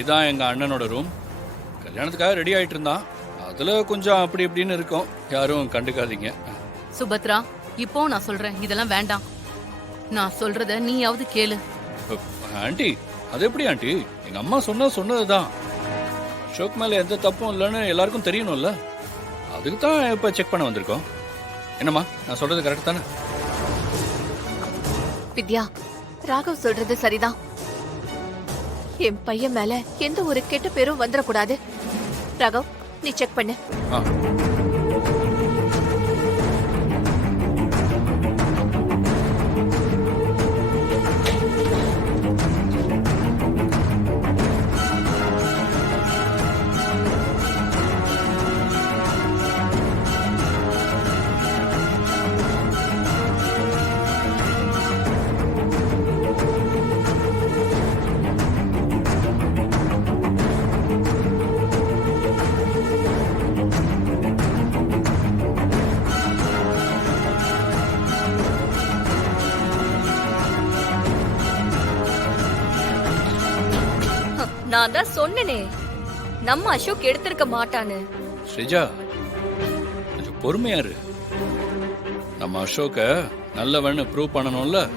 இதான் எங்கள் அண்ணனோட ரூம். கல்யாணத்துக்காக ரெடி ஆகிட்டு இருந்தான். அதில் கொஞ்சம் அப்படி இப்படின்னு இருக்கும். யாரும் கண்டுக்காதீங்க. சுபத்ரா, இப்போ நான் சொல்றேன், இதெல்லாம் வேண்டாம். நான் சொல்றத நீயாவது கேளு. ஆண்டி, அது எப்படி ஆண்டி? எங்கள் அம்மா சொன்னது தான். அசோக் மேலே எந்த தப்பும் இல்லைன்னு எல்லாருக்கும் தெரியணும்ல. அதுக்கு தான் இப்போ செக் பண்ண வந்திருக்கோம். என்னம்மா, நான் சொல்றது கரெக்ட் தானே? வித்யா, ராகவ் சொல்றது சரிதான். என் பையன் மேல எந்த ஒரு கெட்ட பேரும் வந்துடக்கூடாது. ராகவ், நீ செக் பண்ணு. நான் தான் சொன்னனே, நம்ம அசோக் எடுத்திருக்க மாட்டான்னு. ஸ்ரீஜா, கொஞ்சம் பொறுமையா இரு. நம்ம அசோக்க நல்லவன்னு ப்ரூவ் பண்ணணும்ல.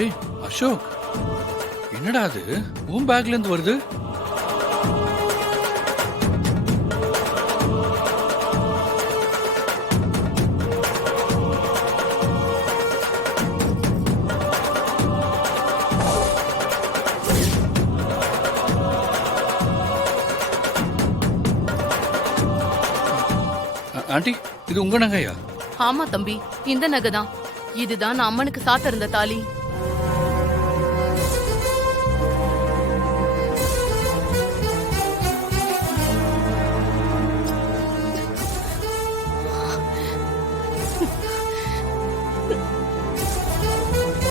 ஏய் அசோக், என்னடா அது உன் பேக்ல இருந்து வருது? ஆண்டி, இது உங்க நகையா? ஆமா தம்பி, இந்த நகை தான். இதுதான் நான் அம்மனுக்கு சாத்த இருந்த தாலி.